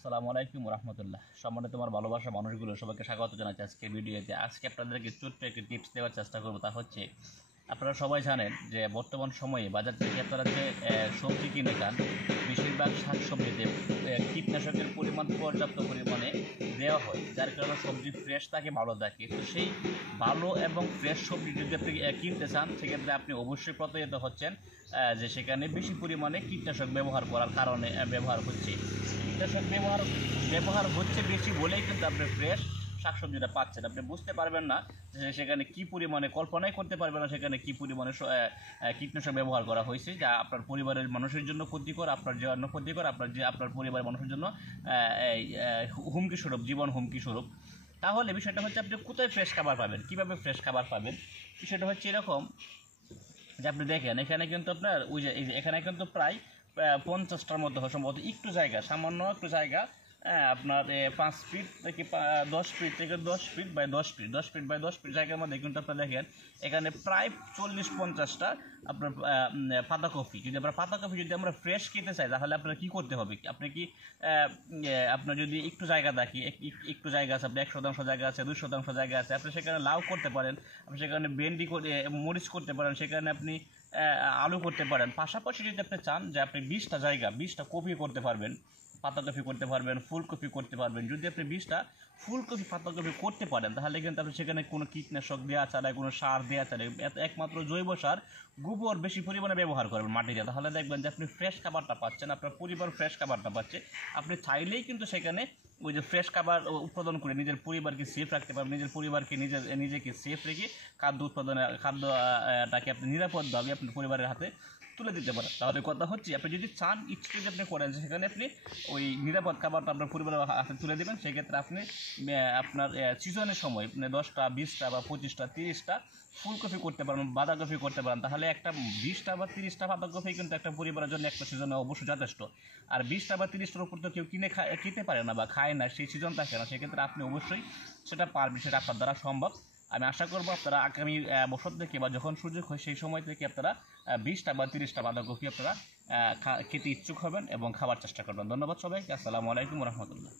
আসসালামু আলাইকুম রহমতুল্লাহ। সম্মানিত তোমার ভালোবাসা মানুষগুলো সবাইকে স্বাগত জানাচ্ছি আজকের ভিডিওতে। আজকে আপনাদেরকে ছোট্ট একটি টিপস দেওয়ার চেষ্টা করবো। তা হচ্ছে, আপনারা সবাই জানেন যে বর্তমান সময়ে বাজার থেকে আপনারা যে সবজি কিনে খান, বেশিরভাগ শাকসবজিতে কীটনাশকের পরিমাণ পর্যাপ্ত পরিমাণে দেওয়া হয়, যার কারণে সবজি ফ্রেশ থাকে, ভালো থাকে। তো সেই ভালো এবং ফ্রেশ সবজি যদি আপনি কিনতে চান, সেক্ষেত্রে আপনি অবশ্যই প্রতারিত হচ্ছেন যে সেখানে বেশি পরিমাণে কীটনাশক ব্যবহার করার কারণে ব্যবহার হচ্ছে। কীটনাশক ব্যবহার হচ্ছে বেশি বলেই কিন্তু আপনি ফ্রেশ শাকসবজিটা পাচ্ছেন। আপনি বুঝতে পারবেন না যে সেখানে কী পরিমাণে, কল্পনাই করতে পারবেন না সেখানে কী পরিমাণে কীটনাশক ব্যবহার করা হয়েছে, যা আপনার পরিবারের মানুষের জন্য ক্ষতিকর, আপনার জন্য ক্ষতিকর, আপনার পরিবারের মানুষের জন্য হুমকি স্বরূপ, জীবন হুমকি স্বরূপ। তাহলে বিষয়টা হচ্ছে, আপনি কোথায় ফ্রেশ খাবার পাবেন, কীভাবে ফ্রেশ খাবার পাবেন। বিষয়টা হচ্ছে এরকম যে, আপনি দেখেন এখানে কিন্তু আপনার এখানে কিন্তু প্রায় 50টার মধ্যে সম্ভবত একটু জায়গা, সামান্য একটু জায়গা, আপনার 5 ফিট থেকে 10 ফিট থেকে 10 feet by 10 feet, 10 feet by 10 feet জায়গার মধ্যে কিন্তু আপনার দেখেন এখানে প্রায় 40-50টা আপনার পাতাকপি। যদি আমরা ফ্রেশ খেতে চাই, তাহলে আপনার কী করতে হবে? আপনার যদি একটু জায়গা থাকে, একটু জায়গা আছে, আপনি 1% জায়গা আছে, 2% জায়গা আছে, আপনি সেখানে লাউ করতে পারেন, আপনি সেখানে ভেন্ডি করে মরিচ করতে পারেন, সেখানে আপনি আলু করতে পারেন। পাশাপাশি যদি আপনি চান যে আপনি 20টা কপি করতে পারবেন, পাতাকপি করতে পারবেন, ফুলকপি করতে পারবেন। যদি আপনি 20টা ফুলকপি পাতাকপি করতে পারেন, তাহলে কিন্তু আপনি সেখানে কোনো কীটনাশক দেওয়া ছাড়াই, কোনো সার দেওয়া ছাড়াই, একমাত্র জৈব সার, গোবর বেশি পরিমাণে ব্যবহার করবেন মাটিতে, তাহলে দেখবেন যে আপনি ফ্রেশ খাবারটা পাচ্ছেন, আপনার পরিবার ফ্রেশ খাবারটা পাচ্ছে। আপনি চাইলেই কিন্তু সেখানে ওই যে ফ্রেশ খাবার উৎপাদন করে নিজের পরিবারকে সেফ রাখতে পারবেন, নিজের পরিবারকে নিজেকে সেফ রেখে খাদ্যটাকে আপনি নিরাপদভাবে আপনার পরিবারের হাতে তুলে দিতে পারেন। তাহলে কথা হচ্ছে, আপনি যদি চান, ইচ্ছে যদি আপনি করেন সেখানে আপনি ওই নিরাপদ খাবারটা আপনার পরিবারের হাতে তুলে দেবেন, সেক্ষেত্রে আপনি আপনার সিজনের সময় 10টা 20টা বা 25টা 30টা ফুলকপি করতে পারেন, বাঁধাকপি করতে পারেন। তাহলে একটা 20টা বা 30টা বাঁধাকপি কিন্তু একটা পরিবারের জন্য একটা সিজনে অবশ্যই যথেষ্ট। আর 20টা বা 30টার উপর তো কেউ খেতে পারে না বা খায় না, সেই সিজন থাকে না, সেক্ষেত্রে আপনি অবশ্যই সেটা পারবেন, সেটা আপনার দ্বারা সম্ভব। আমি আশা করবো আপনারা আগামী বছর থেকে বা যখন সুযোগ হয় সেই সময় থেকে আপনারা 20টা বা 30টা বাঁধাকপি আপনারা খেতে ইচ্ছুক হবেন এবং খাবার চেষ্টা করবেন। ধন্যবাদ সবাইকে। আসসালামু আলাইকুম রহমতুল্লাহ।